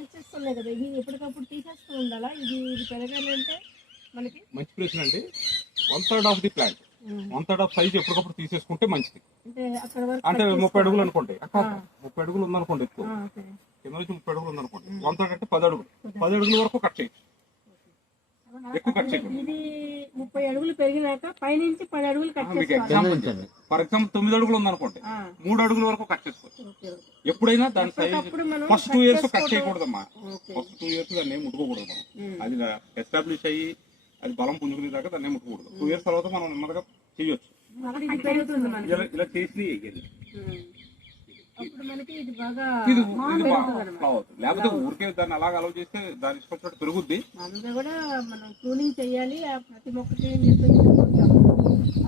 Branches ఉన్నాయి కదా, ఇవి ఎప్పటికప్పుడు తీసేస్తూ ఉండాలా? ఇది పెరగాలంటే మనకి మంచి ప్రశ్న అండి. 1/3 of the plant 1/3 of size ఎప్పటికప్పుడు తీసేసుకుంటే మంచిది. అంటే అక్కడ వరకు అంటే కట్ 30 అడుగులు అనుకోండి, ఆ. 30 అడుగులు ఉందనుకోండి ఎక్కువ, ఓకే. కింద నుంచి 30 అడుగులు ఉందనుకోండి, 1/3 అంటే 10 అడుగులు, 10 అడుగుల వరకు కట్ చేయొచ్చు, ఎక్కువ కట్ చేయకూడదు. ఇది 30 అడుగులు పెరిగినాక పైనుంచి 10 అడుగులు కట్ మీకు చేసుకోవాలి. ఎగ్జాంపుల్, ఫర్ ఎగ్జాంపుల్ 9 అడుగులు ఉందనుకోండి, ఆ. 3 అడుగుల వరకు కట్ చేసుకోవచ్చు. Okay, okay. ఎప్పుడైనా దాని సైజ్ అప్పుడు మనం ఫస్ట్ కట్ 2 ఇయర్స్ కట్ చేసుకోవటం- చేయకూడదమ్మా. ఓకే. ఫస్ట్ 2 ఇయర్స్ దాన్ని ఏం ముట్టుకోకూడదు మనం. అది ఎస్టాబ్లిష్ అయ్యి అది బలం పుంజుకునే దాకా దాన్ని ఏం ముట్టుకోకూడదు. 2 ఇయర్స్ తర్వాత మనం నెమ్మదిగా చేయొచ్చు. అప్పుడు ఇది పెరుగుతుంది మనకి. ఇలా చేసి ఎయ్యాలి. అప్పుడు మనకి ఇది బాగా ఇది పెరుగుతుంది బాగా అన్నమాట. ఫ్లో అవుతుంది. లేకపోతే ఊరికే దాన్ని అలాగ అలవ్ చేస్తే దాని ఇష్టం పెరుగుద్ది. మామూలుగా కూడా మనం ప్రూనింగ్ చేయాలి ఆ ప్రతి మొక్కకి అని చెప్పేసి చెప్పుకుంటాము.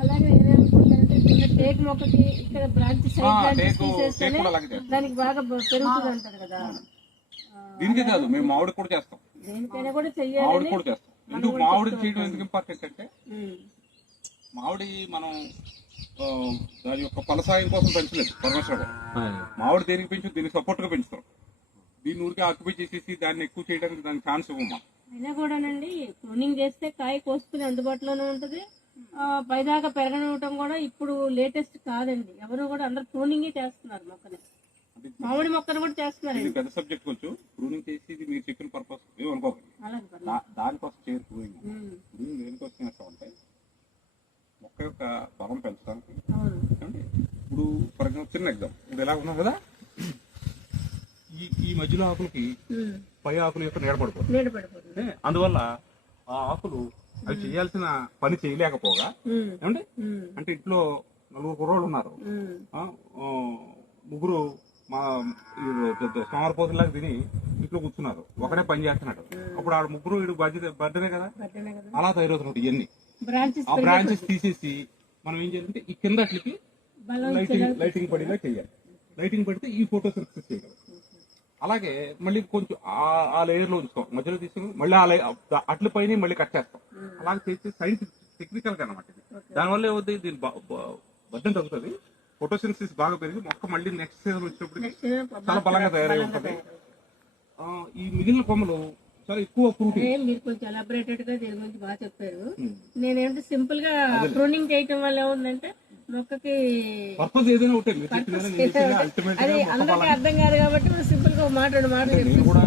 అలాగే నేనేమనుకుంటానంటే చిన్న టేక్ మొక్కకి ఇక్కడ బ్రాంచ్ సైడ్ బ్రాంచెస్ తీసేస్తేనే కూడా అలాగే చేస్తాం. దానికి బాగా పెరుగుతుంది అంటారు కదా. దీనికే కాదు, మేము మామిడి కూడా చేస్తాం. దేనికైనా కూడా మామిడి చెయ్యాలని. కూడా చేస్తాం. ఎందుకు మామిడి చేయడం ఎందుకు ఇంపార్టెంట్ అంటే, ఉమ్. మామిడి మనం దాని యొక్క ఫలసాయం కోసం పెంచలేదు పరమేశ్వరుడు. మామిడి దేనికి పెంచు, దీనికి సపోర్ట్ గా పెంచుతాం. దీన్ని ఊరికే ఆక్యుపై చేసేసి దాన్ని ఎక్కువ చేయడానికి దానికి ఛాన్స్ ఇవ్వమా. అయినా కూడానండి ప్రూనింగ్ చేస్తే కాయ కోసుకుని అందుబాటులోనే ఉంటది. పైదాకా పెరగనివ్వటం కూడా ఇప్పుడు లేటెస్ట్ కాదండి. ఎవరు కూడా అందరు ప్రూనింగ్ చేస్తున్నారు మొక్కని, మామిడి మొక్కను కూడా చేస్తున్నారు. ఇది పెద్ద సబ్జెక్ట్ కొంచెం. ప్రూనింగ్ చేసి ఇది మీరు చెప్పిన పర్పస్ ఏమనుకోకండి, అలాగే పర్లేదు. దానికోసం చేయరు ప్రూనింగ్. ఉమ్. ప్రూనింగ్ దేనికోసం చేస్తామంటే మొక్క యొక్క బలం పెంచడానికి. అవును. ఏమండి? ఇప్పుడు ఫర్ ఎగ్జాంపుల్ చిన్న ఎగ్జాంపుల్, ఇప్పుడు ఎలా ఉన్నాం కదా, ఈ మధ్యలో ఆకులకి ఉమ్. పై ఆకుల యొక్క నీడ పడిపోతుంది. నీడ పడిపోతుంది. అందువల్ల ఆ ఆకులు అవి చేయాల్సిన పని చేయలేకపోగా, ఉమ్. ఏమండి, ఉమ్. అంటే ఇంట్లో 4 కుర్రోళ్ళు ఉన్నారు, ఉమ్. ముగ్గురు మా సోమవారపోతులాగా తిని ఇంట్లో కూర్చున్నారు, ఒకడే పని చేస్తున్నాడు. అప్పుడు ఆడ ముగ్గురు వీడు బాధ్యత బర్డనే కదా, పడ్డనే కదా. అలా తయారవుతున్నాడు. ఇవన్నీ బ్రాంచెస్ ఆ బ్రాంచెస్ తీసేసి మనం ఏం చేయాలంటే ఈ కింద అట్లకి బలం లైటింగ్ పడేలా చేయాలి. లైటింగ్ పడితే ఈ ఫోటో సక్సెస్ చేయగలం. అలాగే మళ్ళీ కొంచెం ఆ లేయర్ లో ఉంచుతాం, మధ్యలో తీసుకుని మళ్ళీ అట్ల పైన మళ్ళీ కట్ చేస్తాం. అలాగే చేస్తే సైన్స్ టెక్నికల్ గా అనమాట. దానివల్ల ఏమవుతుంది, దీని బద్దం తగ్గుతుంది, ఫోటోసిన్సిస్ బాగా పెరిగి మొక్క మళ్ళీ నెక్స్ట్ సీజన్ వచ్చినప్పుడు చాలా బలంగా తయారై ఉంటుంది. ఈ మిగిలిన కొమ్మలు చాలా ఎక్కువ ప్రోటీన్. మీరు కొంచెం ఎలాబరేటెడ్ గా దీని గురించి బాగా చెప్పారు. నేనేంటే సింపుల్ గా ప్రూనింగ్ చేయటం వల్ల ఏముందంటే మొక్కకి పర్పస్ ఏదైనా ఒకటే, మీరు చెప్పిన అల్టిమేట్ అది అందరికీ అర్థం కాదు కాబట్టి సిపుల్ గా మాట్లాడు నేను కూడా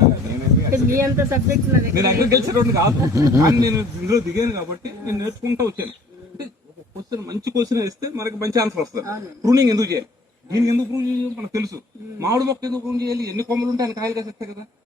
మీ అంత సబ్జెక్ట్ నేను అగ్రికల్చర్ కాదు, కానీ నేను ఇందులో దిగాను కాబట్టి నేను నేర్చుకుంటూ వచ్చాను. అంటే ఒక క్వశ్చన్ మంచి క్వశ్చన్ వేస్తే మనకి మంచి ఆన్సర్ వస్తుంది. ప్రూనింగ్ ఎందుకు చేయాలి, దీనికి ఎందుకు ప్రూవ్ చేయాలి మనకు తెలుసు. మామిడి మొక్క ఎందుకు ప్రూవ్ చేయాలి, ఎన్ని కొమ్మలు ఉంటే ఆయన కాయలు కాసేస్తాయి కదా.